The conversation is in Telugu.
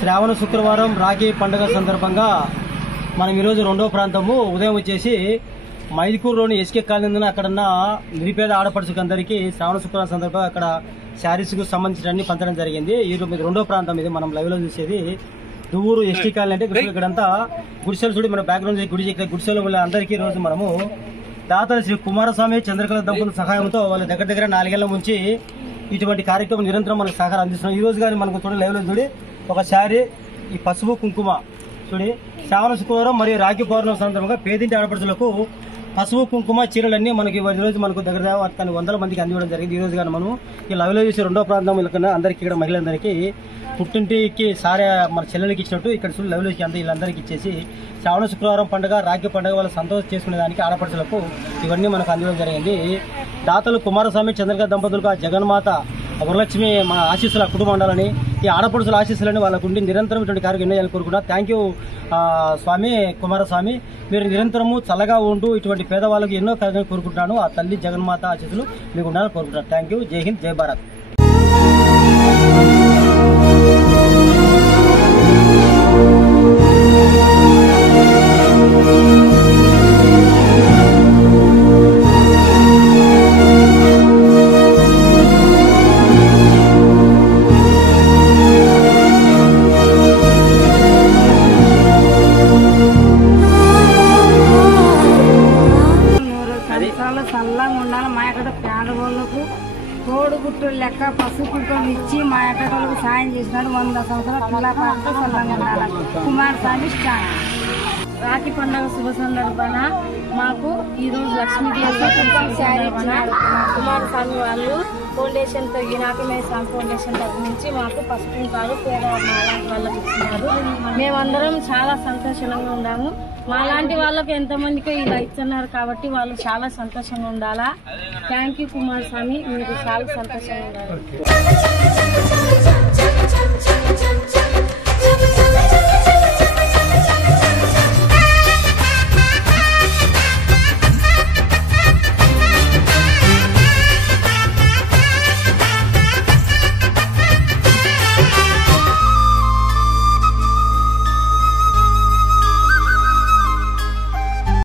శ్రావణ శుక్రవారం రాఖీ పండుగ సందర్భంగా మనం ఈరోజు రెండో ప్రాంతము ఉదయం వచ్చేసి మైదుకూరులోని ఎస్కే కాలనీ అక్కడన్న నిరుపేద ఆడపడుచుకు అందరికీ శ్రావణ శుక్రవారం సందర్భంగా అక్కడ శారీస్కు సంబంధించిన అన్ని పంచడం జరిగింది. ఈ రెండో ప్రాంతం ఇది మనం లైవ్ లో చూసేది. దువ్వూరు ఎస్టీ కాలనీ అంటే ఇక్కడంతా గుడిసెలు చూడి మన బ్యాక్గ్రౌండ్ గుడిసెలు అందరికీ రోజు మనము దాతలు శ్రీ కుమారస్వామి చంద్రకళ దంపతుల సహాయంతో వాళ్ళ దగ్గర 4 ఏళ్ల నుంచి ఇటువంటి కార్యక్రమం నిరంతరం మనకు సహకారం అందిస్తున్నాం. ఈ రోజు కానీ మనకు చూడండి లైవ్ లో చూడి ఒక శారీ ఈ పసుపు కుంకుమ చూడి శ్రావణ శుక్రవారం మరియు రాఖీ పౌర్ణమి సందర్భంగా పేదింటి ఆడపడుచులకు పసుపు కుంకుమ చీరలన్నీ మనకి ఈ రోజు మనకు దగ్గర 100 మందికి అందివ్వడం జరిగింది. ఈ రోజు కానీ మనం ఈ లైవ్ లో చూసి రెండో ప్రాంతం అందరికీ ఇక్కడ మహిళలందరికీ పుట్టింటికి సారే మన చెల్లెలకి ఇచ్చినట్టు ఇక్కడ చూసి లైవ్ లోకి వీళ్ళందరికీ ఇచ్చేసి శ్రావణ శుక్రవారం పండుగ రాఖీ పండుగ వాళ్ళు సంతోషం చేసుకునే దానికి ఆడపడుచులకు ఇవన్నీ మనకు అందివ్వడం జరిగింది. దాతలు కుమారస్వామి చంద్రకళ దంపతులకు జగన్మాత వరలక్ష్మి మా ఆశీస్సుల కుటుంబం ఉండాలని ఈ ఆడపడుచుల ఆశీస్సులని వాళ్ళకు ఉండి నిరంతరం ఇటువంటి కార్యక్రమం ఎన్నో చేయాలని కోరుకుంటున్నా. థ్యాంక్ యూ స్వామి కుమారస్వామి, మీరు నిరంతరము చల్లగా ఉంటూ ఇటువంటి పేదవాళ్ళకి ఎన్నో కార్యక్రమాలు కోరుకుంటున్నాను. ఆ తల్లి జగన్మాత ఆశీస్సులు మీకు ఉండాలని కోరుకుంటున్నాను. Thank you. జై హింద్, జై భారత్. చల్లగా ఉండాలి. మా ఎక్కడ పేదవాళ్ళకు కోడిగుట్టులు లెక్క పసుపు కుంకుమలు ఇచ్చి మా ఎక్కడోళ్ళకు సాయం చేసినాడు. 100 సంవత్సరాల పిల్లపాలతో చల్లగా ఉండాలి. కుమారస్వామి రాఖీ పండుగ శుభ సందర్భాన మాకు ఈరోజు లక్ష్మీదేవి శారీ ఇచ్చినారు. కుమారస్వామి వాళ్ళు ఫౌండేషన్ నాకమేశ్వర ఫౌండేషన్ తరఫు నుంచి మాకు పసుపు కుంకాలు పేదవాళ్ళు అలాంటి వాళ్ళకి ఇచ్చినారు. మేమందరం చాలా సంతోషంగా ఉన్నాము. మాలాంటి వాళ్ళకు ఎంతమందికో ఇలా ఇస్తున్నారు కాబట్టి వాళ్ళు చాలా సంతోషంగా ఉండాలా. థ్యాంక్ యూ కుమారస్వామి, మీరు చాలా సంతోషంగా ఉండాలి.